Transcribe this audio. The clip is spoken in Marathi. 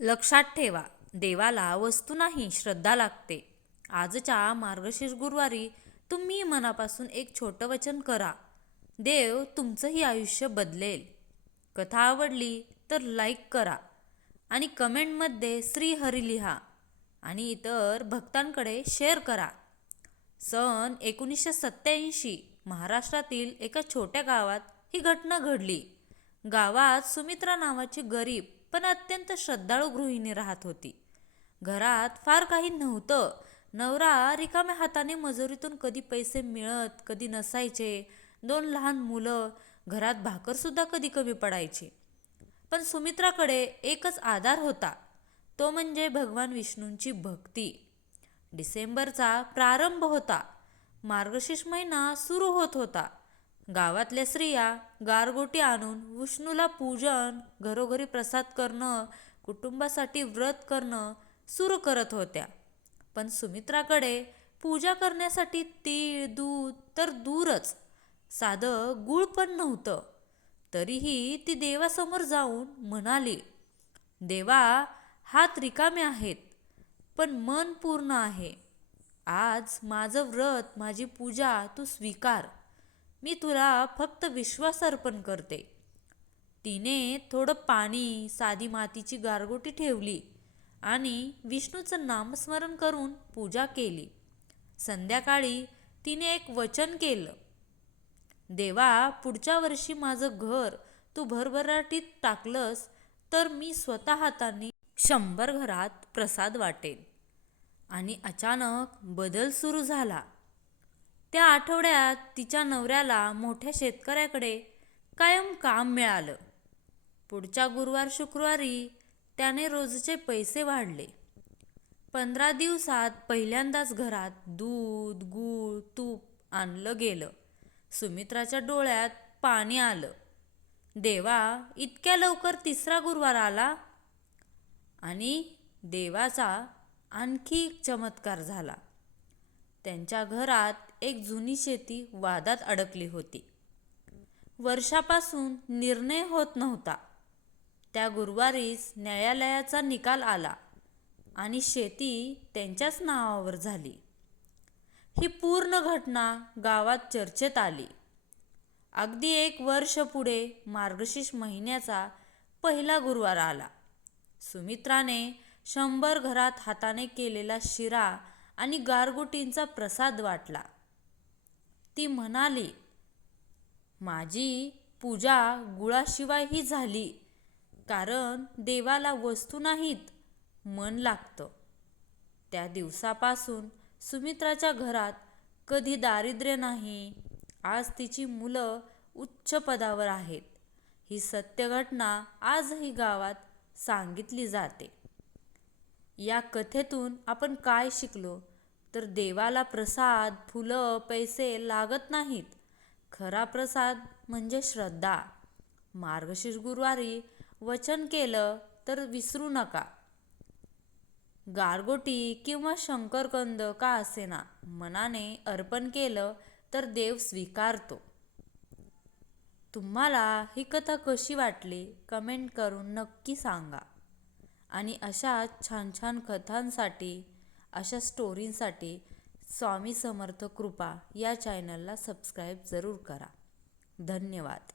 लक्षात ठेवा देवाला वस्तू नाही श्रद्धा लागते. आजच्या मार्गशीर्ष गुरुवारी तुम्ही मनापासून एक छोटं वचन करा. देव तुमचंही आयुष्य बदलेल. कथा आवडली तर लाईक करा आणि कमेंटमध्ये श्रीहरी लिहा आणि इतर भक्तांकडे शेअर करा. सन एकोणीसशे सत्याऐंशी महाराष्ट्रातील एका छोट्या गावात ही घटना घडली. गावात सुमित्रा नावाची गरीब पण अत्यंत श्रद्धाळू गृहिणी राहत होती. घरात फार काही नव्हतं. नवरा रिकाम्या हाताने मजुरीतून कधी पैसे मिळत कधी नसायचे. दोन लहान मुलं घरात भाकरसुद्धा कधी कमी पडायची. पण सुमित्राकडे एकच आधार होता. तो म्हणजे भगवान विष्णूंची भक्ती. डिसेंबरचा प्रारंभ होता. मार्गशीर्ष महिना सुरू होत होता. गावातल्या स्त्रिया गारगोटी आणून विष्णूला पूजन घरोघरी प्रसाद करणं कुटुंबासाठी व्रत करणं सुरू करत होत्या. पण सुमित्राकडे पूजा करण्यासाठी तीळ दूध तर दूरच. साधं गूळ पण नव्हतं. तरीही ती देवासमोर जाऊन म्हणाली देवा हात रिकामे आहेत पण मन पूर्ण आहे. आज माझं व्रत माझी पूजा तू स्वीकार. मी तुला फक्त विश्वास अर्पण करते. तिने थोडं पाणी साधी मातीची गारगोटी ठेवली आणि विष्णूचं नामस्मरण करून पूजा केली. संध्याकाळी तिने एक वचन केलं. देवा पुढच्या वर्षी माझं घर तू भरभराटीत टाकलंस तर मी स्वतः हाताने शंभर घरात प्रसाद वाटेन. आणि अचानक बदल सुरू झाला. त्या आठवड्यात तिच्या नवऱ्याला मोठ्या शेतकऱ्याकडे कायम काम मिळालं. पुढच्या गुरुवार शुक्रवारी त्याने रोजचे पैसे वाढले. पंधरा दिवसात पहिल्यांदाच घरात दूध गूळ तूप आणलं गेलं. सुमित्राच्या डोळ्यात पाणी आलं. देवा इतक्या लवकर तिसरा गुरुवार आला? आणि देवाचा आणखी एक चमत्कार झाला. त्यांच्या घरात एक जुनी शेती वादात अडकली होती. वर्षापासून निर्णय होत नव्हता. त्या गुरुवारीच न्यायालयाचा निकाल आला आणि शेती त्यांच्याच नावावर झाली. ही पूर्ण घटना गावात चर्चेत आली. अगदी एक वर्ष पुढे मार्गशीर्ष महिन्याचा पहिला गुरुवार आला. सुमित्राने शंभर घरात हाताने केलेला शिरा आणि गारगोटींचा प्रसाद वाटला. ती म्हणाली माझी पूजा गुळाशिवाय झाली कारण देवाला वस्तू नाहीत मन लागतं. त्या दिवसापासून सुमित्राच्या घरात कधी दारिद्र्य नाही. आज तिची मुलं उच्च पदावर आहेत. ही सत्य घटना आजही गावात सांगितली जाते. या कथेतून आपण काय शिकलो? तर देवाला प्रसाद फुलं पैसे लागत नाहीत. खरा प्रसाद म्हणजे श्रद्धा. मार्गशीर्ष गुरुवारी वचन केलं तर विसरू नका. गारगोटी किंवा शंकरकंद का असेना? मनाने अर्पण केलं तर देव स्वीकारतो. तुम्हाला ही कथा कशी वाटली? कमेंट करून नक्की सांगा. आणि अशा छान छान कथांसाठी अशा स्टोरींसाठी स्वामी समर्थ कृपा या चॅनलला सबस्क्राईब जरूर करा. धन्यवाद.